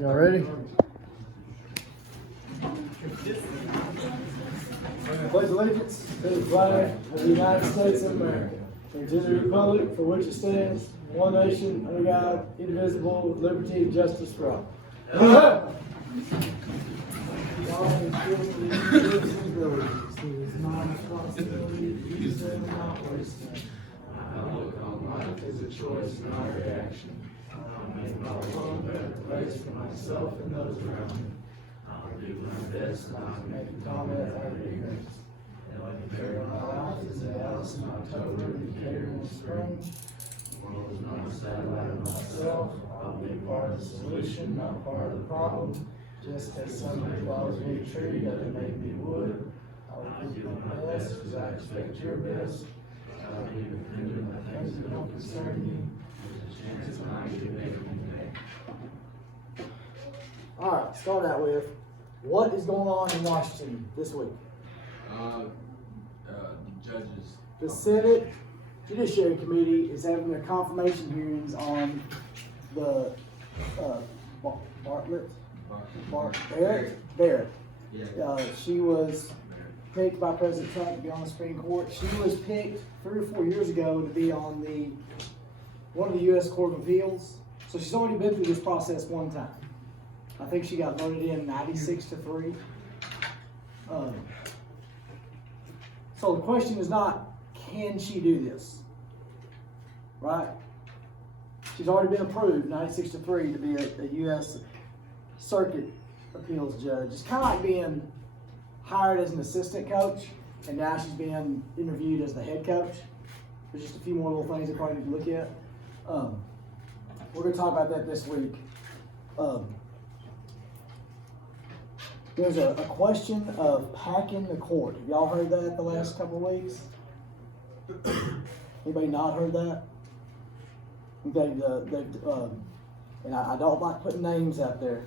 Y'all ready? I pledge allegiance to the flag of the United States of America and to the republic for which it stands, one nation, under God, indivisible, with liberty and justice for all. Is a choice, not a reaction. I make my own better place for myself and those around me. I'll do my best not to make a comment out of ignorance. And like the berry of my life is the Alice in October and the Decatur in the spring. The world is not a satellite of myself. I'll be part of the solution, not part of the problem. Just as somebody loves me a tree, doesn't make me wood. I will do my best because I expect your best. I'll be defending the things that don't concern you. There's a chance when I get making today. All right, start out with what is going on in Washington this week? Judges. The Senate Judiciary Committee is having their confirmation hearings on the Barrett. Yeah. She was picked by President Trump to be on the Supreme Court. She was picked 3 or 4 years ago to be on one of the U.S. Court of Appeals. So she's already been through this process one time. I think she got voted in 96-3. So the question is not, can she do this? Right? She's already been approved 96-3 to be a U.S. Circuit Appeals judge. It's kind of like being hired as an assistant coach, and now she's being interviewed as the head coach. There's just a few more little things that probably need to look at. We're going to talk about that this week. There's a question of packing the court. Have y'all heard that the last couple of weeks? Anybody not heard that? And I don't like putting names out there.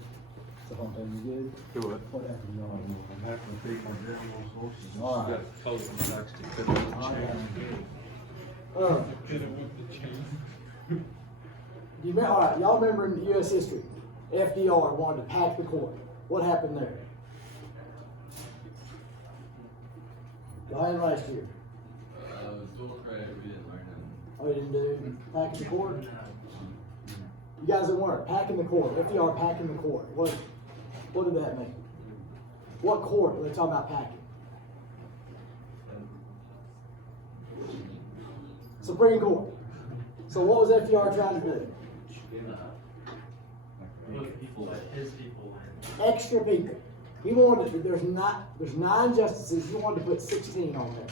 So something good. Do it. What happened, y'all? I'm having to take my grandma's horses. All right. She's got clothes on the next to fit on the chain. All right, y'all remember in U.S. history, FDR wanted to pack the court. What happened there? Y'all had last year. Full credit, we didn't learn nothing. Oh, you didn't do packing the court? You guys didn't work. Packing the court. FDR packing the court. What did that mean? What court are they talking about packing? Supreme Court. So what was FDR trying to do? His people. Extra people. He wanted to, there's 9 justices. He wanted to put 16 on there.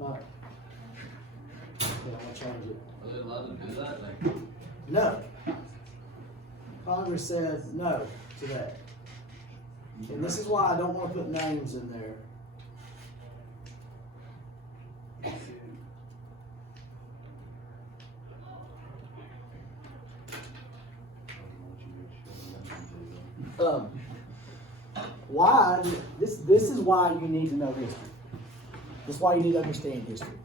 All right. Yeah, I'll change it. Are they allowed to do that? No. Congress said no to that. And this is why I don't want to put names in there. Why? This is why you need to know history. This is why you need to understand history.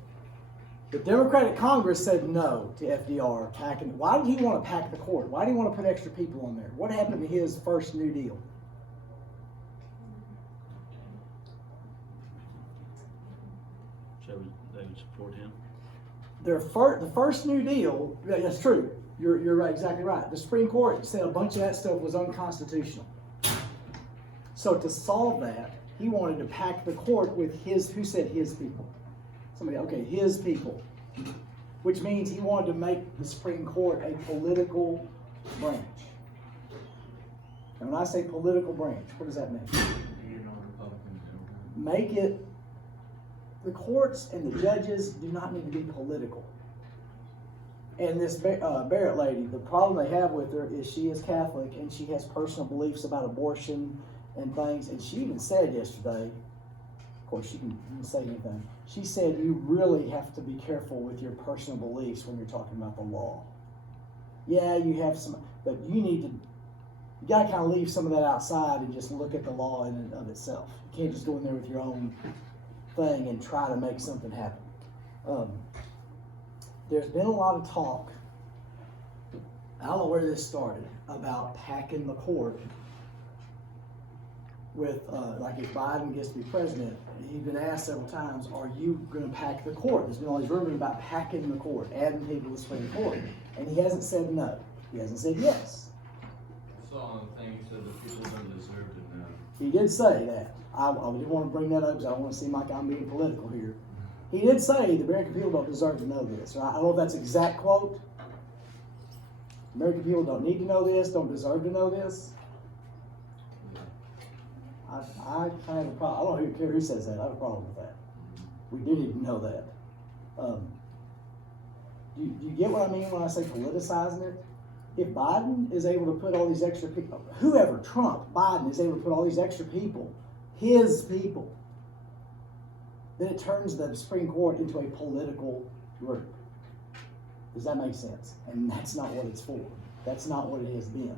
The Democratic Congress said no to FDR packing. Why did he want to pack the court? Why did he want to put extra people on there? What happened to his first New Deal? So they would support him? The first New Deal, yeah, that's true. You're right, exactly right. The Supreme Court said a bunch of that stuff was unconstitutional. So to solve that, he wanted to pack the court with who said his people? Somebody, okay, his people. Which means he wanted to make the Supreme Court a political branch. And when I say political branch, what does that mean? Make it, the courts and the judges do not need to be political. And this Barrett lady, the problem they have with her is she is Catholic and she has personal beliefs about abortion and things. And she even said yesterday, of course she didn't say anything, she said you really have to be careful with your personal beliefs when you're talking about the law. Yeah, you have some, but you got to kind of leave some of that outside and just look at the law in and of itself. You can't just go in there with your own thing and try to make something happen. There's been a lot of talk, I don't know where this started, about packing the court with, like if Biden gets to be president, he's been asked several times, are you gonna pack the court? There's been all these rumors about packing the court, adding people to the Supreme Court. And he hasn't said no. He hasn't said yes. I saw on the thing, he said that people don't deserve to know. He did say that. I didn't want to bring that up because I don't want to seem like I'm being political here. He did say the American people don't deserve to know this. So I don't know if that's an exact quote. American people don't need to know this, don't deserve to know this. I kind of have a problem. I don't care who says that. I have a problem with that. We do need to know that. Do you get what I mean when I say politicizing it? If Biden is able to put all these extra people, whoever, Trump, Biden, is able to put all these extra people, his people, then it turns the Supreme Court into a political group. Does that make sense? And that's not what it's for. That's not what it has been.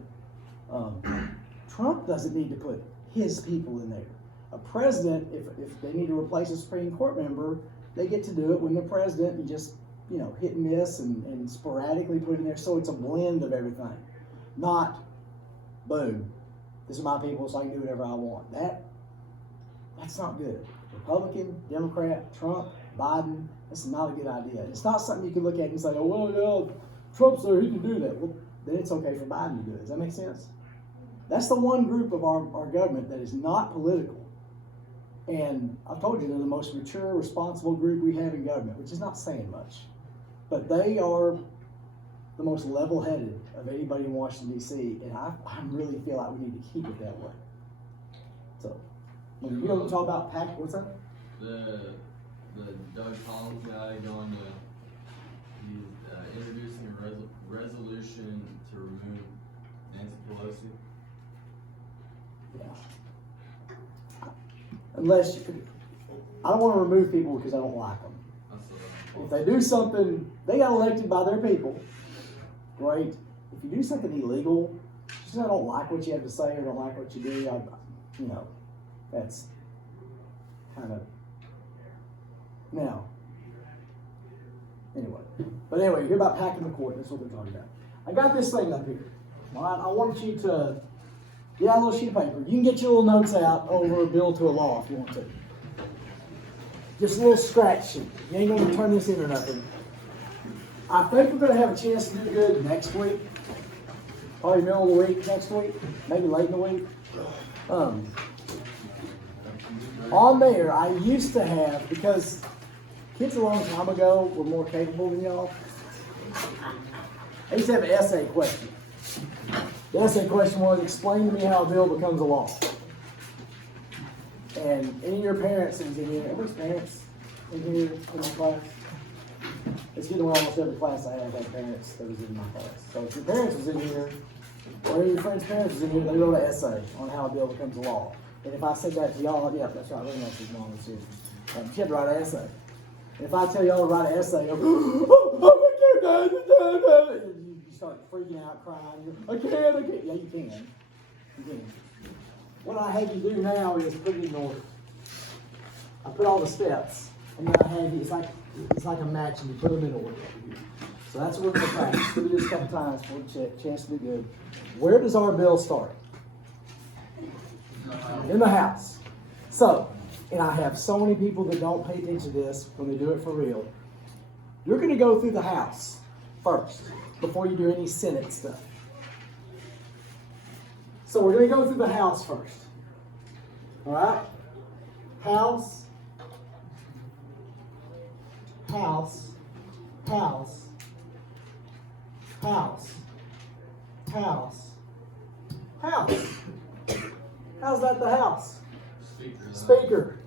Trump doesn't need to put his people in there. A president, if they need to replace a Supreme Court member, they get to do it when they're president and just, hit and miss and sporadically put in there. So it's a blend of everything. Not, boom, this is my people, so I can do whatever I want. That's not good. Republican, Democrat, Trump, Biden, that's not a good idea. It's not something you can look at and say, oh, well, yeah, Trump's there, he can do that. Well, then it's okay for Biden to do it. Does that make sense? That's the one group of our government that is not political. And I've told you they're the most mature, responsible group we have in government, which is not saying much. But they are the most level-headed of anybody in Washington, D.C., and I really feel like we need to keep it that way. So, when you don't talk about PAC, what's that? The Doug Collins guy going to, he's introducing a resolution to remove Nancy Pelosi. Yeah. Unless I don't want to remove people because I don't like them. If they do something, they got elected by their people, great. If you do something illegal, just I don't like what you have to say or don't like what you do, that's kind of, now, anyway. But anyway, you hear about packing the court, that's what they're talking about. I got this thing up here. All right, I want you to get out a little sheet of paper. You can get your little notes out over a bill to a law if you want to. Just a little scratch sheet. You ain't going to turn this into nothing. I think we're going to have a chance to do good next week. Probably middle of the week next week. Maybe late in the week. On there, I used to have, because kids a long time ago were more capable than y'all, I used to have an essay question. The essay question was, explain to me how a bill becomes a law. And any of your parents in here, everybody's parents in here in my class? It's getting away almost every class I have had parents that was in my class. So if your parents was in here, or any of your friends' parents was in here, they wrote an essay on how a bill becomes a law. And if I said that to y'all, yeah, that's right, Lynn Elsie's mom was here. She had to write an essay. And if I tell y'all to write an essay, oh my God, you start freaking out, crying. I can't. Yeah, you can. You can. What I have you do now is put it in order. I put all the steps, and then I have you, it's like a match, and you put them in order. So that's what we're going to practice. We'll do this a couple times for a chance to do good. Where does our bill start? In the house. So, and I have so many people that don't pay attention to this when they do it for real. You're going to go through the house first before you do any Senate stuff. So we're going to go through the house first. All right? House, house, house, house, house, house. How's that the house? Speaker.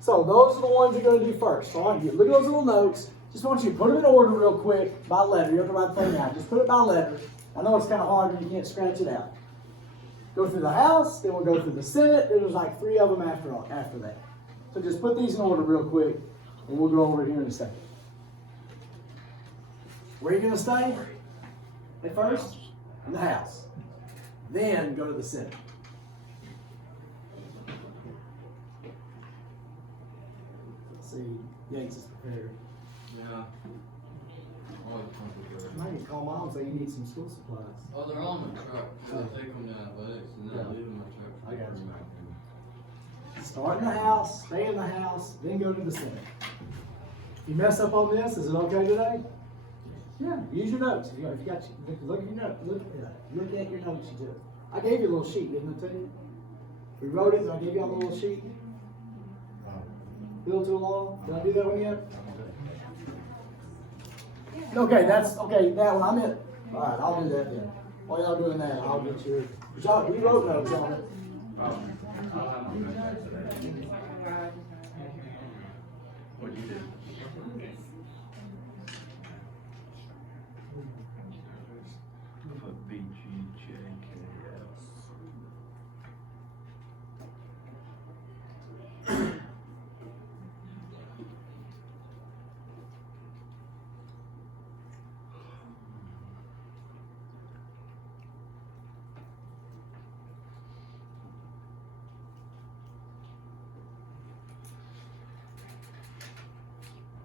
So those are the ones you're going to do first. All right, look at those little notes. Just want you to put them in order real quick by letter. You have to write the thing out. Just put it by letter. I know it's kind of hard when you can't scratch it out. Go through the House, then we'll go through the Senate. There's like 3 of them after that. So just put these in order real quick, and we'll go over it here in a second. Where are you going to stay? At first? In the House. Then go to the Senate. See, Yates is prepared. Yeah. Always complicated. I can call mom and say you need some school supplies. Oh, they're on the truck. I'll take them to athletics and then leave them in my truck. I got you. Start in the house, stay in the house, then go to the center. If you mess up on this, is it okay today? Yeah, use your notes. If you got, look at your notes. Look at your notes. You do it. I gave you a little sheet, didn't I tell you? We wrote it, and I gave you a little sheet. A little too long. Did I do that one yet? Okay, that's okay. That one I'm in. All right, I'll do that then. While y'all doing that, I'll get your. Y'all, we wrote notes on it. What you did? Put BGJKS.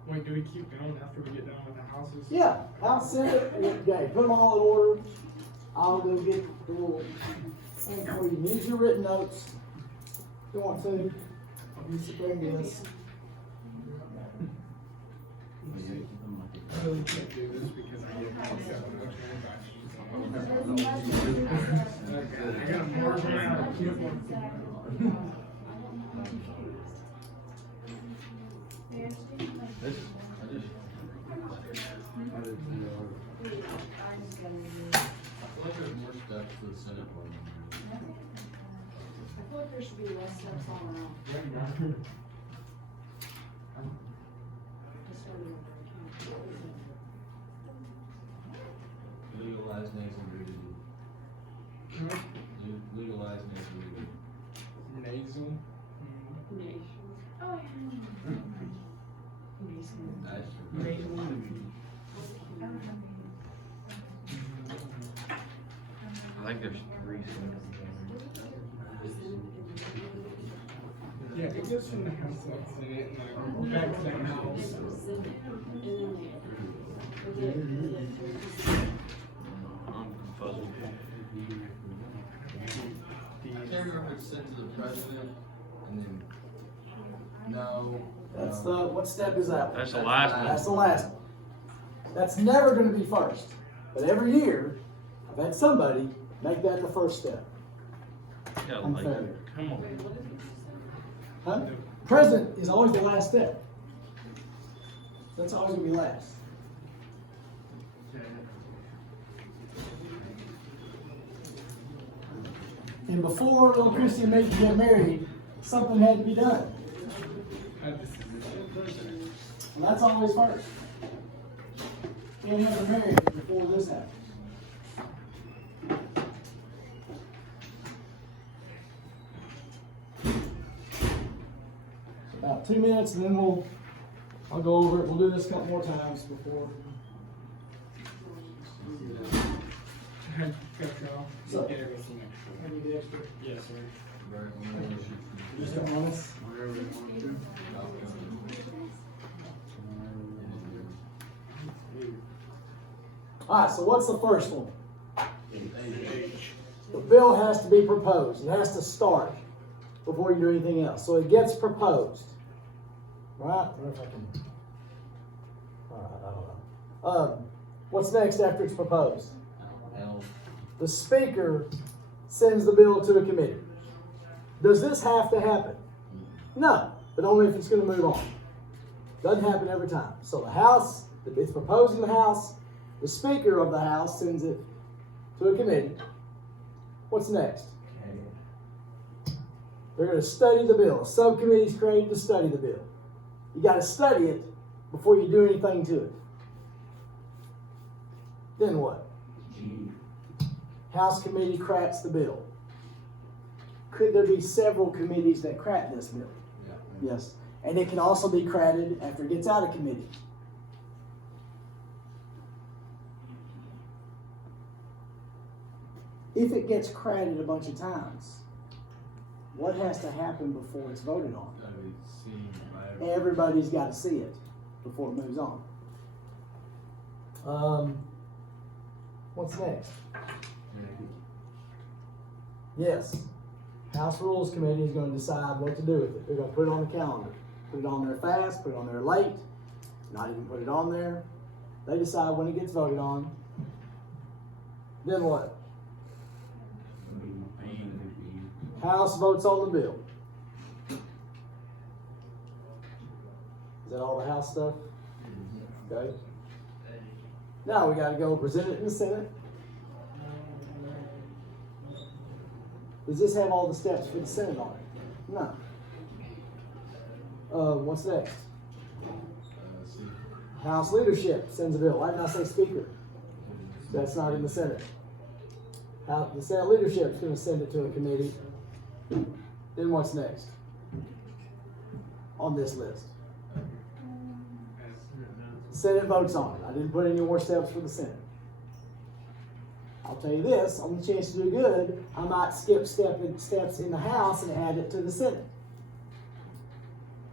Wait, do we keep going after we get done with the houses? Yeah, I'll send it. Okay, put them all in order. I'll go get the little thing for you. Use your written notes. If you want to. I'll use the thing this. I really can't do this because I get myself. Okay, I gotta mark mine out. I can't mark mine. This, I did I feel like there's more steps to the Senate board. I feel like there should be less steps all around. Just so we don't Legalize nasal breathing. Legalize nasal breathing. Nasal. Oh, yeah. That's I think there's 3 Yeah, it goes from the house to the Senate and then back to the house. I'm fuzzy. I can't remember if it's sent to the president and then, no. That's the, what step is that? That's the last one. That's the last one. That's never gonna be first. But every year, I've had somebody make that the first step. Yeah, On like, failure. Come on. Huh? President is always the last step. That's always gonna be last. And before little Christy and Mickey get married, something had to be done. And that's always first. Can't have her married before this happens. About 2 minutes and then I'll go over it. We'll do this a couple more times before. So, Get everything extra. I need extra. Yes, sir. You just don't want us? Whatever they want to do. Alright, so what's the first one? The bill has to be proposed. It has to start before you do anything else. So it gets proposed. Right? I wonder if I can. Alright, I don't know. What's next after it's proposed? L. The speaker sends the bill to a committee. Does this have to happen? No, but only if it's going to move on. Doesn't happen every time. So the House, it's proposed in the House, the Speaker of the House sends it to a committee. What's next? They're going to study the bill. A subcommittee is created to study the bill. You got to study it before you do anything to it. Then what? House committee cracks the bill. Could there be several committees that crack this bill? Yeah. Yes. And it can also be cratted after it gets out of committee. If it gets cratted a bunch of times, what has to happen before it's voted on? Gotta seen by everybody. Everybody's gotta see it before it moves on. What's next? Yes, House Rules Committee is gonna decide what to do with it. They're gonna put it on the calendar, put it on there fast, put it on there late, not even put it on there. They decide when it gets voted on. Then what? House votes on the bill. Is that all the House stuff? Okay. Now we gotta go present it in the Senate. Does this have all the steps for the Senate on it? No. What's next? See, House leadership sends a bill. Why didn't I say speaker? That's not in the Senate. The Senate leadership's gonna send it to a committee. Then what's next? On this list. Senate votes on it. I didn't put any more steps for the Senate. I'll tell you this, on the chance to do good, I might skip steps in the House and add it to the Senate.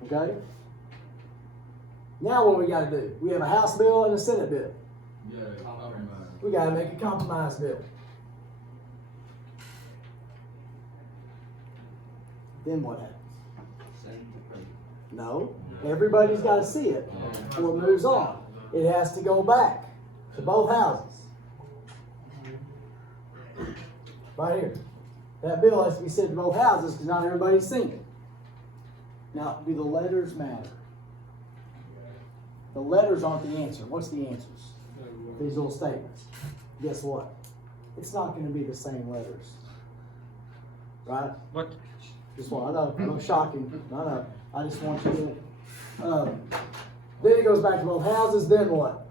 Okay? Now what we gotta do? We have a House bill and a Senate bill. yeah, compromise. We gotta make a compromise bill. Then what happens? No, everybody's gotta see it before it moves on. It has to go back to both houses. Right here. That bill has to be sent to both houses because not everybody's seen it. Now, do the letters matter? The letters aren't the answer. What's the answers? These little statements. Guess what? It's not gonna be the same letters. Right? What? Just one. I know, no shocking. I know. I just want you to. Then it goes back to both houses. Then what?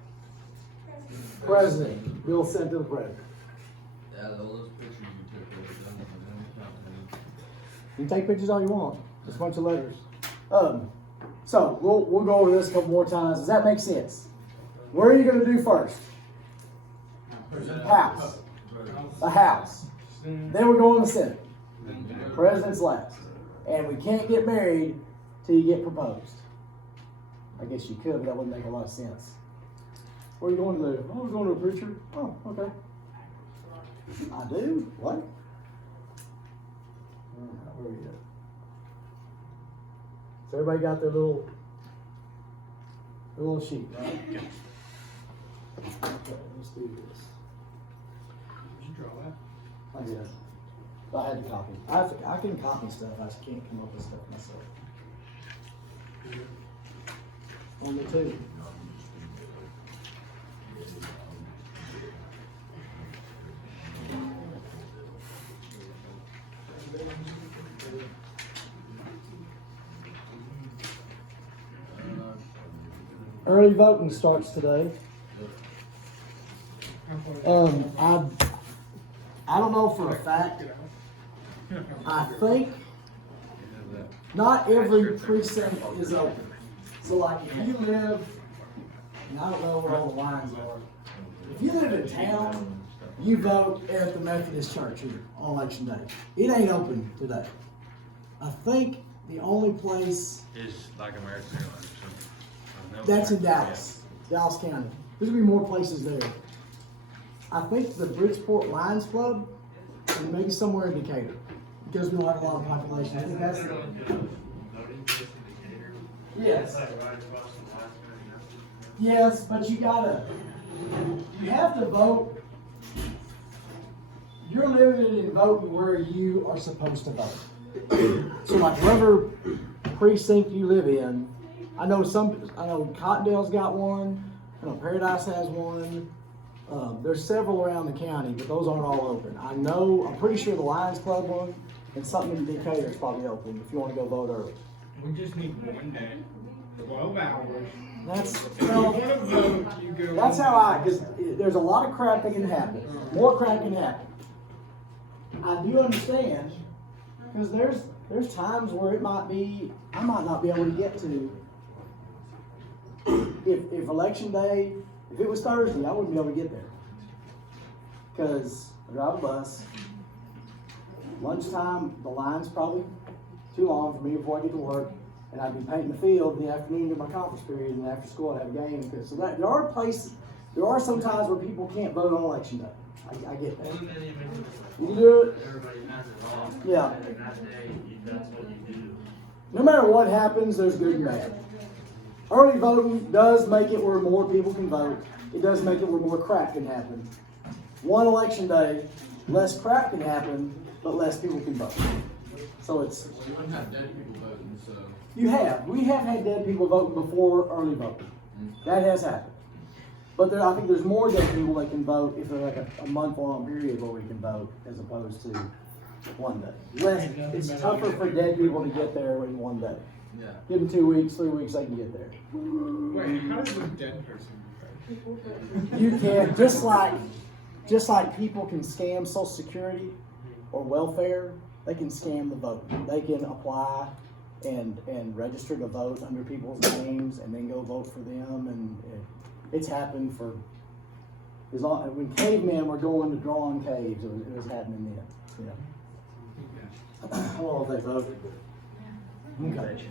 President. Bill sent to the president. Yeah, all those pictures you took, those, You can take pictures all you want. Just a bunch of letters. So we'll go over this a couple more times. Does that make sense? Where are you going to do first? House. The House. Then we're going to the Senate. President's last. And we can't get married till you get proposed. I guess you could, but that wouldn't make a lot of sense. Where are you going to do? Oh, we're going to a preacher. Oh, okay. I do? What? Where are we at? So everybody got their little sheet, right? Okay, let's do this. Did you draw that? I did. I had to copy. I can copy stuff. I just can't come up with stuff myself. On the two. Early voting starts today. I don't know for a fact. I think not every precinct is open. So like if you live, and I don't know where all the lines are. If you live in town, you vote at the Methodist Church here on election day. It ain't open today. I think the only place Is like American Airlines or something. I know that's in American- Dallas, Dallas County. There's gonna be more places there. I think the Bridgeport Lions Club, and maybe somewhere in Decatur, because we don't have a lot of population. I think that's yes. Yes, but you have to vote. You're limited in voting where you are supposed to vote. So like whatever precinct you live in, I know Cottondale's got one, I know Paradise has one. There's several around the county, but those aren't all open. I'm pretty sure the Lions Club one and something in Decatur is probably open if you want to go vote early. We just need one day, 12 hours. That's, If you well, wanna vote, you go. that's how because there's a lot of crap that can happen. More crap can happen. I do understand, because there's times where I might not be able to get to. If election day, if it was Thursday, I wouldn't be able to get there. Because I drive a bus. Lunchtime, the line's probably too long for me before I get to work. and I'd be painting the field in the afternoon during my conference period, and after school I'd have a game. So there are places, there are some times where people can't vote on election day. I get that. You do it. Everybody has it off. Yeah. And that day, that's what you do. No matter what happens, there's good and bad. Early voting does make it where more people can vote. It does make it where more crap can happen. One election day, less crap can happen, but less people can vote. So it's, Well, you wouldn't have dead people voting, so. we have had dead people voting before early voting. That has happened. But I think there's more dead people that can vote if there's like a month-long period where we can vote as opposed to one day. It's tougher for dead people to get there in one day. Yeah. Give them 2 weeks, 3 weeks, they can get there. Wait, how does a dead person vote? You can, just like people can scam Social Security or welfare, they can scam the vote. They can apply and register to vote under people's names and then go vote for them, and it's happened for as long, when cavemen were going to draw on caves, it was happening then. Yeah. How long have they voted? Okay.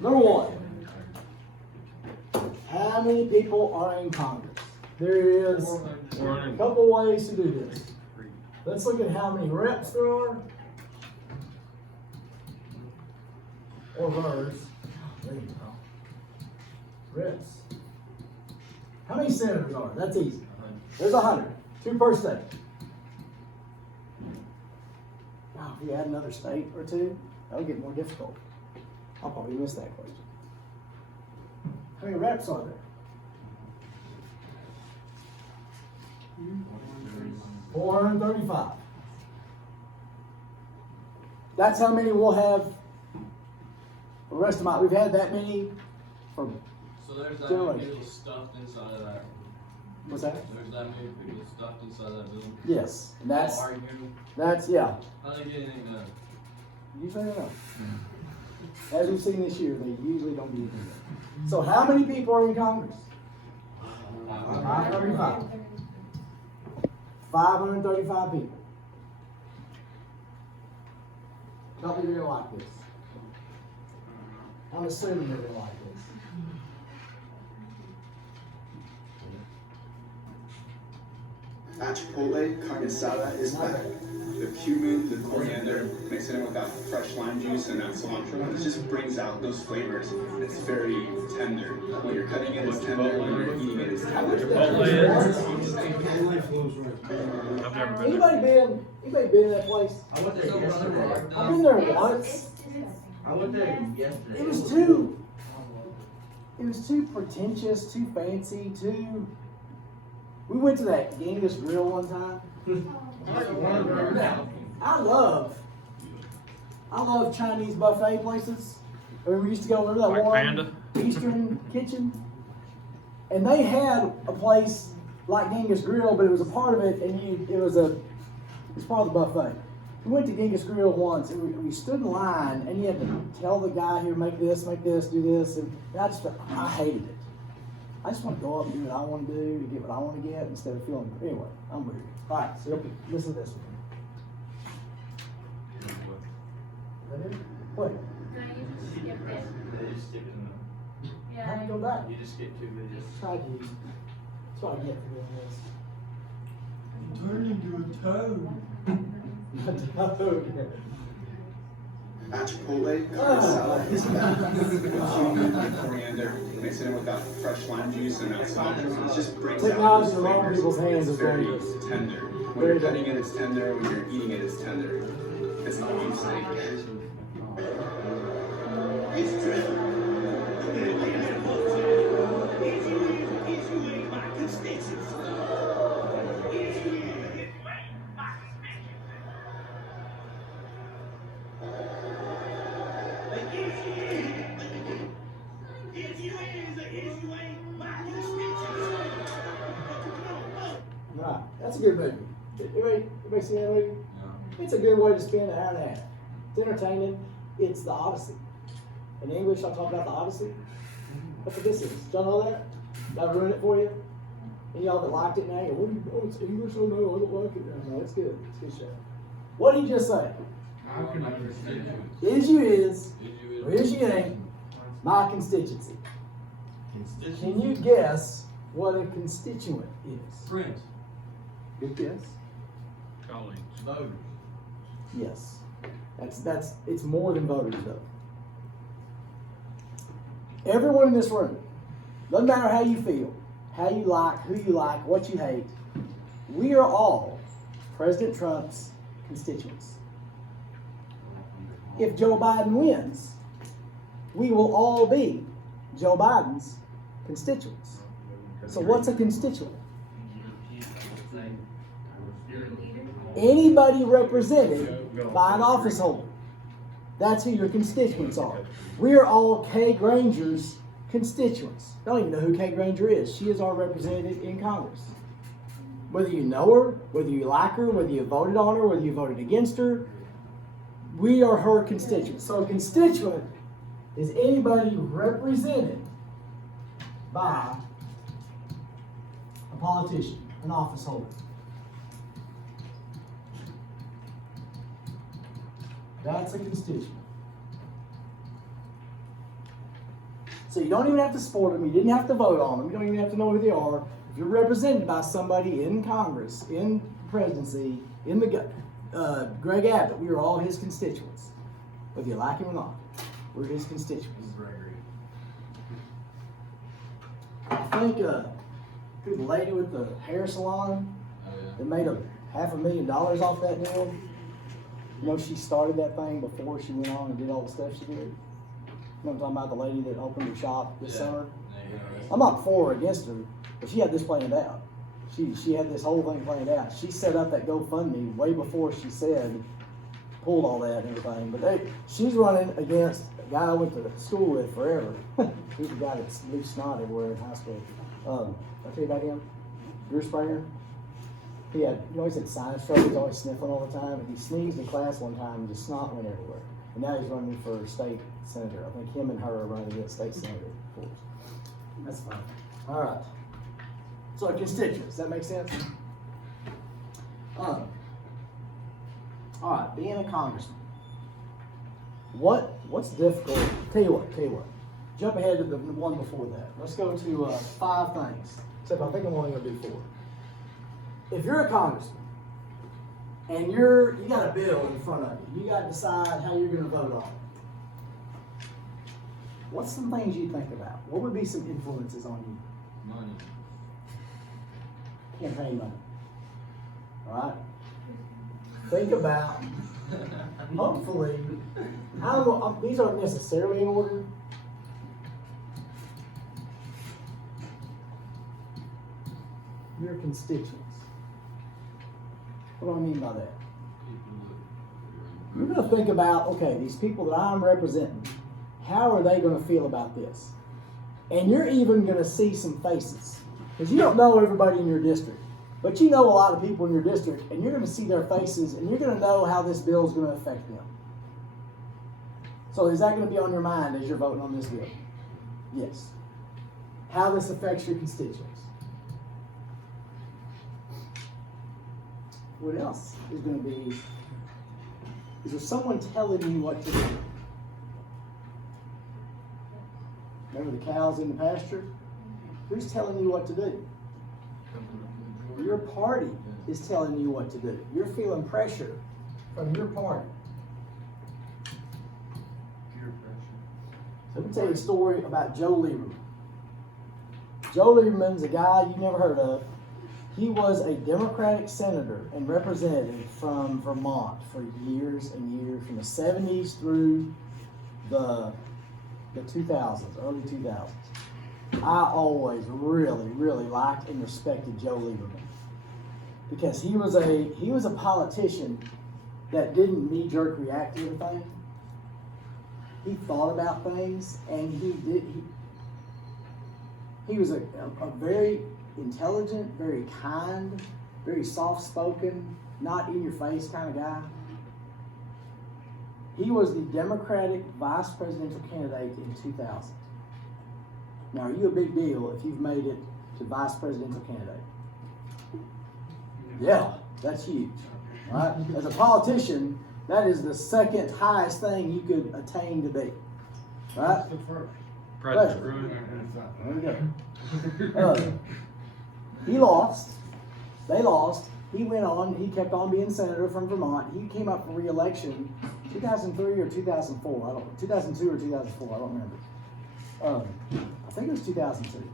Number one. How many people are in Congress? There is a couple ways to do this. Let's look at how many reps there are. Or voters. There you go. Reps. How many senators are there? That's easy. There's 100. 2 per state. Wow, if you add another state or two, that'll get more difficult. I'll probably miss that question. How many reps are there? 435. That's how many we'll have the rest of my, we've had that many for, So there's that Generally. many people stuffed inside of that. what's that? There's that many people stuffed inside that building. Yes, and All arguing. yeah. How do they get anything done? Usually they don't. As we've seen this year, they usually don't do anything. So how many people are in Congress? 535. 535 people. Don't think you're gonna like this. I'm assuming you're gonna like this. At Chipotle, carne asada is back. The cumin, the coriander, mix it in with that fresh lime juice and that cilantro. It just brings out those flavors. It's very tender. When you're cutting it, it's tender. When you're eating it, it's tender. I've never been there. Anybody been in that place? I went there yesterday. I've been there once. I went there yesterday. It was too pretentious, too fancy, too. We went to that Genghis Grill one time. I love Chinese buffet places. I mean, we used to go to that Like one Panda? Eastern kitchen, and they had a place like Genghis Grill, but it was a part of it, and it was part of the buffet. We went to Genghis Grill once, and we stood in line, and you had to tell the guy here, make this, do this, and I hated it. I just want to go up and do what I want to do, to get what I want to get, instead of feeling, anyway, I'm weird. All right, so listen to this one. Is that it? What? No, you just skip it. They just stick it in the, How do you go back? you just get 2 videos. Try to use. That's what I get for doing this. Turn into a toad. At Chipotle, carne asada is back. The cumin, the coriander, mix it in with that fresh lime juice and that cilantro. It just brings out Technology those in the wrong flavors. people's hands It's is very dangerous. tender. When you're cutting it, it's tender. When you're eating it, it's tender. It's not beef steak. Right, that's a good movie. Everybody see that movie? It's a good way to spend an hour and a half. It's entertaining. It's the Odyssey. In English, I talk about the Odyssey. That's what this is. Did y'all know that? Did I ruin it for you? And y'all that liked it now, you go, oh, it's English, oh no, I don't like it. No, it's good. It's a good show. What did he just say? How can I understand it? Is you is, Is or is you ain't, my constituency. Constituency. Can you guess what a constituent is? Friends, Good guess. Colleagues. voters. Yes. It's more than voters though. Everyone in this room, doesn't matter how you feel, how you like, who you like, what you hate, we are all President Trump's constituents. If Joe Biden wins, we will all be Joe Biden's constituents. So what's a constituent? Anybody represented by an office holder. That's who your constituents are. We are all Kay Granger's constituents. Don't even know who Kay Granger is. She is our representative in Congress. Whether you know her, whether you like her, whether you voted on her, whether you voted against her, we are her constituents. So a constituent is anybody represented by a politician, an office holder. That's a constituent. So you don't even have to support them. You didn't have to vote on them. You don't even have to know who they are. If you're represented by somebody in Congress, in presidency, in the Greg Abbott, we are all his constituents. Whether you like him or not, we're his constituents. I think who the lady with the hair salon Oh, yeah. that made $500,000 off that deal. You know, she started that thing before she went on and did all the stuff she did. You know what I'm talking about, the lady that opened her shop this Yeah. summer? Yeah. I'm not for or against her, but she had this planned out. She had this whole thing planned out. She set up that GoFundMe way before she said, pulled all that and everything. But she's running against a guy I went to school with forever. He's the guy that's loose snot everywhere in high school. I'll tell you about him. Drew Springer. He always had sinus trouble. He's always sniffling all the time. He sneezed in class one time and just snot went everywhere. And now he's running for state senator. I think him and her are running against state senator. Of course. That's fine. All right. So constituents, that make sense? All right, being a congressman. What's difficult? Tell you what. Jump ahead to the one before that. Let's go to 5 things. Except I think I'm only gonna do 4. If you're a congressman and you got a bill in front of you, you gotta decide how you're gonna vote on it. What's some things you think about? What would be some influences on you? Money. Campaign money. All right. Think about. Hopefully, these aren't necessarily in order. Your constituents. What do I mean by that? You're going to think about, okay, these people that I'm representing, how are they going to feel about this? And you're even going to see some faces. Because you don't know everybody in your district. But you know a lot of people in your district, and you're going to see their faces, and you're going to know how this bill is going to affect them. So is that going to be on your mind as you're voting on this bill? Yes. How this affects your constituents. What else is going to be? Is there someone telling you what to do? Remember the cows in the pasture? Who's telling you what to do? Your party is telling you what to do. You're feeling pressure from your party. Peer pressure. So let me tell you a story about Joe Lieberman. Joe Lieberman's a guy you never heard of. He was a Democratic senator and representative from Vermont for years and years, from the 70s through the 2000s, early 2000s. I always really, really liked and respected Joe Lieberman because he was a politician that didn't knee-jerk react to everything. He thought about things, and he was a very intelligent, very kind, very soft-spoken, not in-your-face kind of guy. He was the Democratic vice presidential candidate in 2000. Now, are you a big deal if you've made it to vice presidential candidate? Yeah, that's huge. Right? As a politician, That is the second highest thing you could attain to be. Right? The first. President Gruen. There we go. He lost. They lost. He went on. He kept on being senator from Vermont. He came up for re-election 2003 or 2004. I don't. 2002 or 2004. I don't remember. I think it was 2002.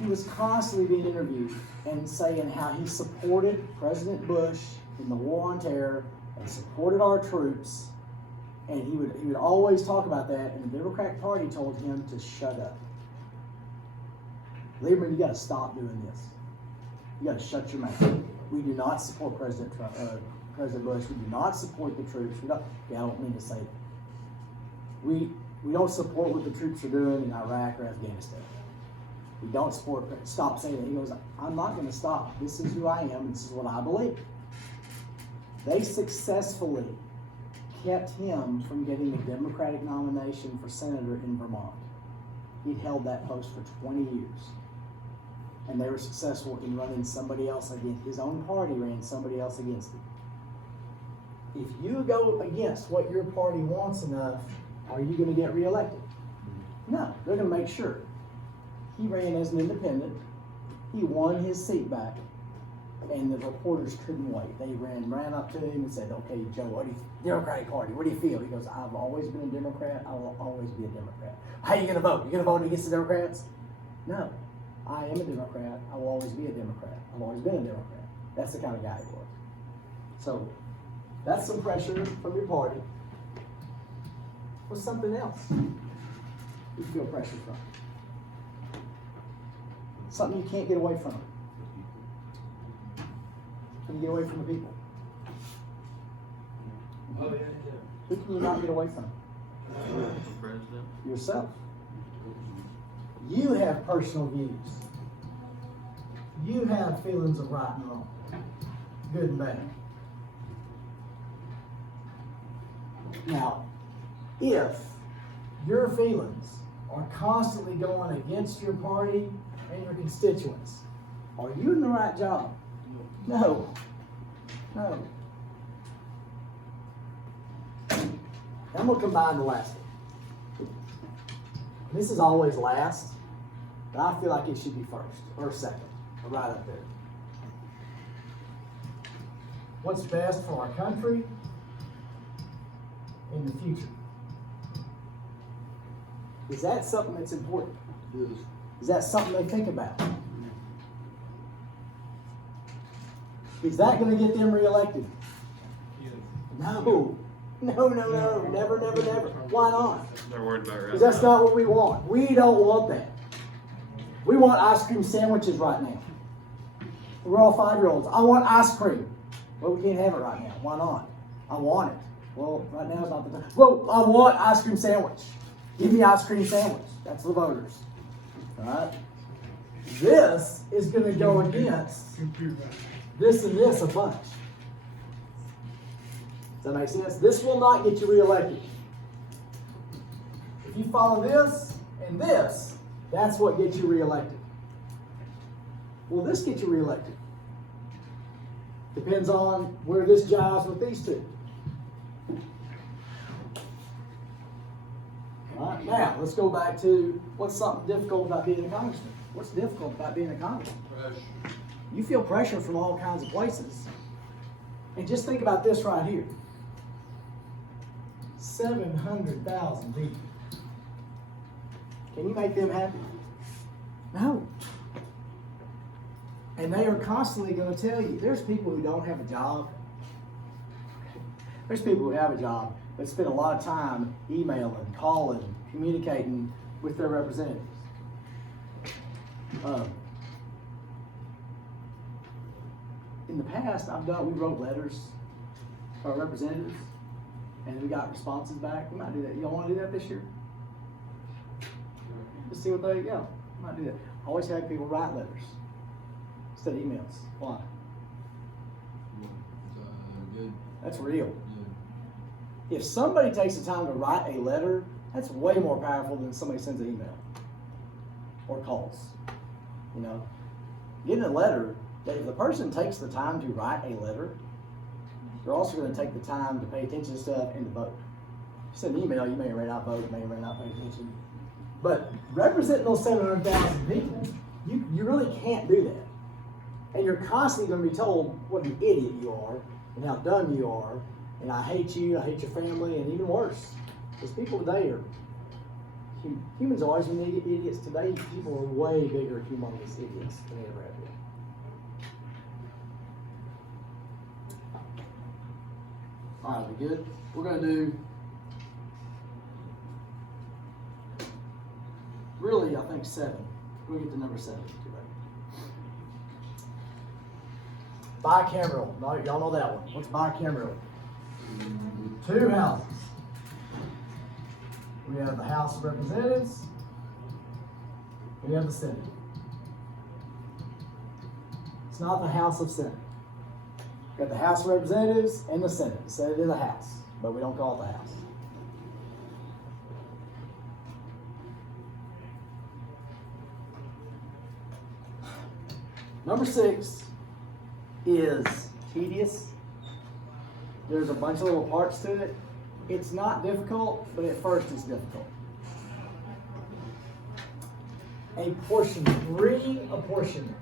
He was constantly being interviewed and saying how he supported President Bush in the war on terror and supported our troops. And he would always talk about that, and the Democratic Party told him to shut up. Lieberman, you got to stop doing this. You got to shut your mouth. We do not support President Bush. We do not support the troops. I don't mean to say that. We don't support what the troops are doing in Iraq or Afghanistan. We don't support. Stop saying that. He goes, I'm not going to stop. This is who I am. This is what I believe. They successfully kept him from getting the Democratic nomination for senator in Vermont. He'd held that post for 20 years. And they were successful in running somebody else against his own party, ran somebody else against him. If you go against what your party wants enough, are you going to get reelected? No, they're going to make sure. He ran as an independent. He won his seat back. And the reporters couldn't wait. They ran up to him and said, okay, Joe, what do you, Democratic Party, what do you feel? He goes, I've always been a Democrat. I will always be a Democrat. How are you going to vote? You going to vote against the Democrats? No, I am a Democrat. I will always be a Democrat. I've always been a Democrat. That's the kind of guy he was. So that's some pressure from your party. What's something else you feel pressure from? Something you can't get away from. Can you get away from the people? Who can you not get away from? President. Yourself. You have personal views. You have feelings of right and wrong, good and bad. Now, if your feelings are constantly going against your party and your constituents, are you in the right job? No. No. I'm going to combine the last one. This is always last, but I feel like it should be first or second, or right up there. What's best for our country in the future? Is that something that's important? Is that something they think about? Is that going to get them reelected? No. No, never. Why not? They're worried about Because that's not what we want. We don't want that. We want ice cream sandwiches right now. We're all 5-year-olds. I want ice cream. Well, we can't have it right now. Why not? I want it. Well, right now is not the time. Well, I want ice cream sandwich. Give me ice cream sandwich. That's the voters. All right? This is going to go against this and this a bunch. Does that make sense? This will not get you reelected. If you follow this and this, that's what gets you reelected. Will this get you reelected? Depends on where this jives with these two. All right, now let's go back to what's something difficult about being a congressman. What's difficult about being a congressman? Pressure. You feel pressure from all kinds of places. And just think about this right here. 700,000 people. Can you make them happy? No. And they are constantly going to tell you, there's people who don't have a job. There's people who have a job, but spend a lot of time emailing, calling, communicating with their representatives. In the past, we wrote letters to our representatives, and we got responses back. We might do that. Y'all want to do that this year? Just see what they, we might do that. I always have people write letters instead of emails. Why? Good. That's real. Good. If somebody takes the time to write a letter, that's way more powerful than somebody sends an email or calls. You know, getting a letter, if the person takes the time to write a letter, they're also gonna take the time to pay attention to stuff and to vote. You send an email, you may or may not vote, you may or may not pay attention. But representing those 700,000 people, you really can't do that. And you're constantly gonna be told what an idiot you are and how dumb you are, and I hate you, I hate your family, and even worse, because people today are, humans always been idiots. Today, people are way bigger, humongous idiots than they ever have been. All right, we good? We're gonna do, really, I think 7. We'll get to number 7. Bicameral. No, y'all know that one. What's bicameral? 2 houses. We have the House of Representatives. We have the Senate. It's not the House of Senate. We've got the House of Representatives and the Senate. The Senate is a house, but we don't call it the House. Number 6 is tedious. There's a bunch of little parts to it. It's not difficult, but at first it's difficult. Reapportionment.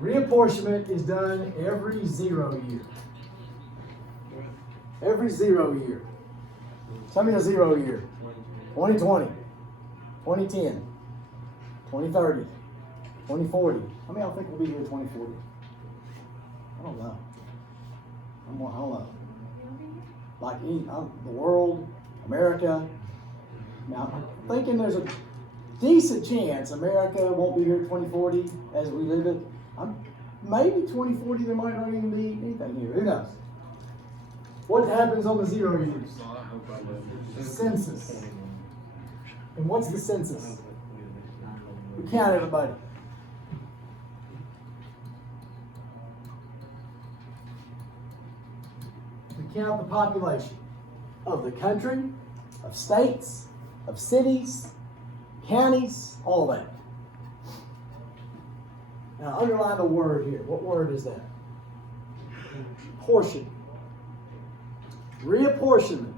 Reapportionment is done every 0 year. Every 0 year. Tell me a 0 year. 2020, 2010, 2030, 2040. How many of y'all think we'll be here in 2040? I don't know. I don't know. Like the world, America. Now, I'm thinking there's a decent chance America won't be here in 2040 as we live it. Maybe 2040 there might not even be anything here. Who knows? What happens on the 0 years? Census. And what's the census? We count everybody. We count the population of the country, of states, of cities, counties, all that. Now underline a word here. What word is that? Portion. Reapportionment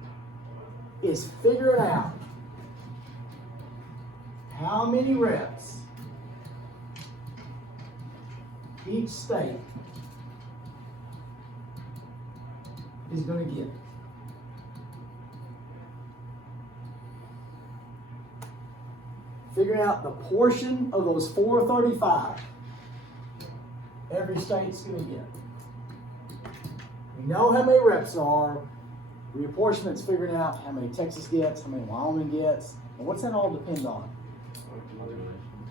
is figuring out how many reps each state is going to get. Figuring out the portion of those 435 every state's going to get. We know how many reps are. Reapportionment's figuring out how many Texas gets, how many Wyoming gets, and what's that all depend on?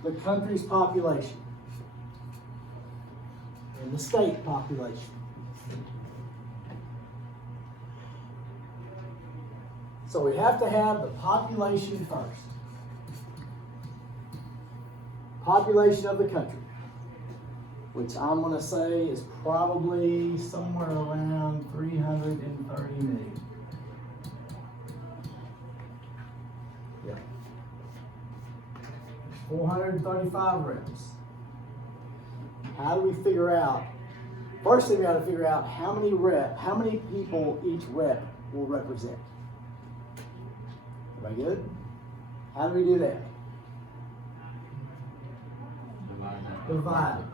The country's population and the state population. So we have to have the population first. Population of the country, which I'm going to say is probably somewhere around 330 million. Yeah. 435 reps. How do we figure out? First thing we got to figure out how many people each rep will represent. Everybody good? How do we do that? Divide it.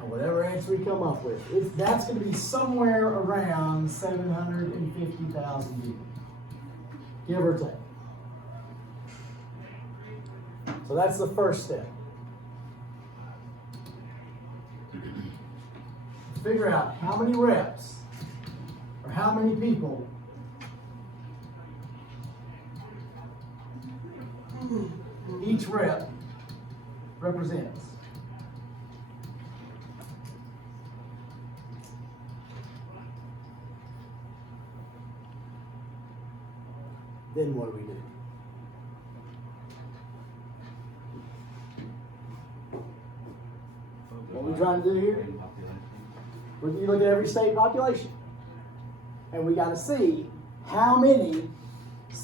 And whatever answer we come up with, that's going to be somewhere around 750,000 people, give or take. So that's the first step. Figure out how many reps or how many people each rep represents. Then what do we do? What are we trying to do here? You look at every state population. And we got to see how many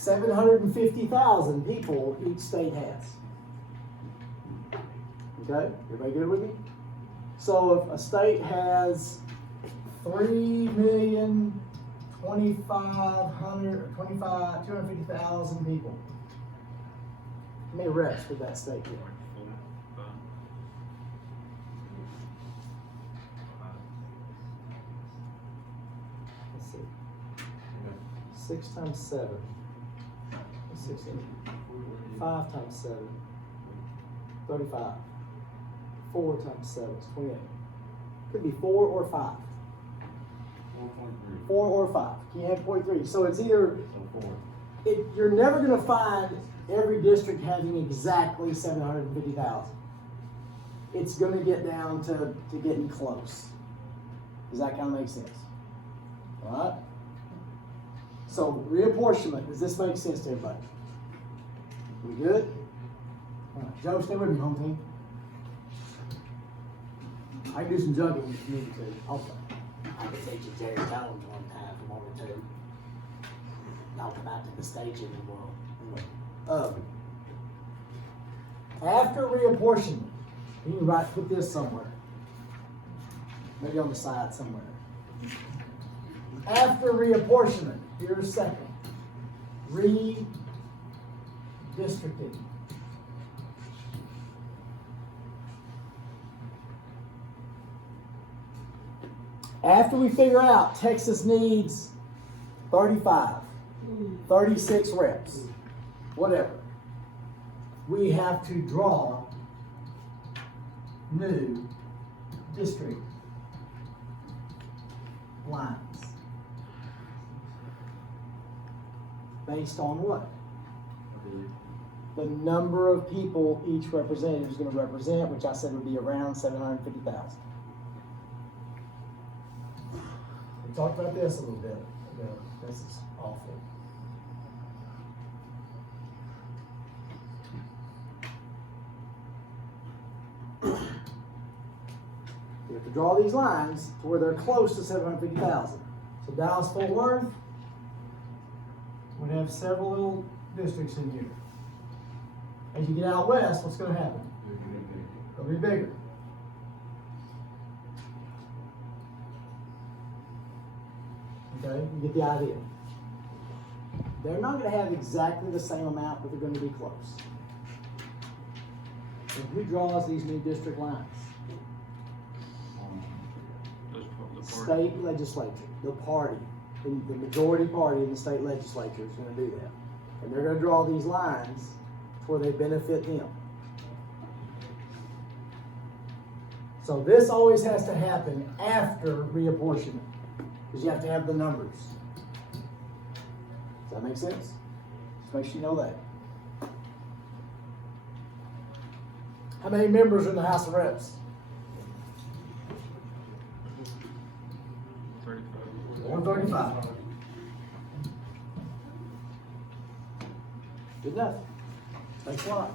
750,000 people each state has. Okay, everybody good with me? So if a state has 250,000 people, how many reps would that state get? Let's see. 6 times 7. 16. 5 times 7. 35. 4 times 7 is 28. Could be 4 or 5. 4 or 5. Can't have 0.3. So it's either, you're never going to find every district having exactly 750,000. It's going to get down to getting close. Does that kind of make sense? All right? So reapportionment, does this make sense to everybody? We good? All right. Joe, stay with me, home team. I can do some juggling if you need to. Also, I can teach you Jerry Jones one time from over two. Knock him out to the stage in the world. Anyway, after reapportionment, you can put this somewhere. Maybe on the side somewhere. After reapportionment, here's second. Redistricting. After we figure out Texas needs 35, 36 reps, whatever, we have to draw new district lines. Based on what? The number of people each representative is going to represent, which I said would be around 750,000. We talked about this a little bit ago. This is awful. We have to draw these lines to where they're close to 750,000. So Dallas-Fort Worth would have several little districts in here. As you get out west, what's going to happen? It'll be bigger. Okay, you get the idea. They're not going to have exactly the same amount, but they're going to be close. And who draws these new district lines? The party. State legislature, the party, the majority party in the state legislature is going to do that. And they're going to draw these lines to where they benefit them. So this always has to happen after reapportionment, because you have to have the numbers. Does that make sense? Just make sure you know that. How many members are in the House of Reps? 35. 135. Good enough. Thanks a lot.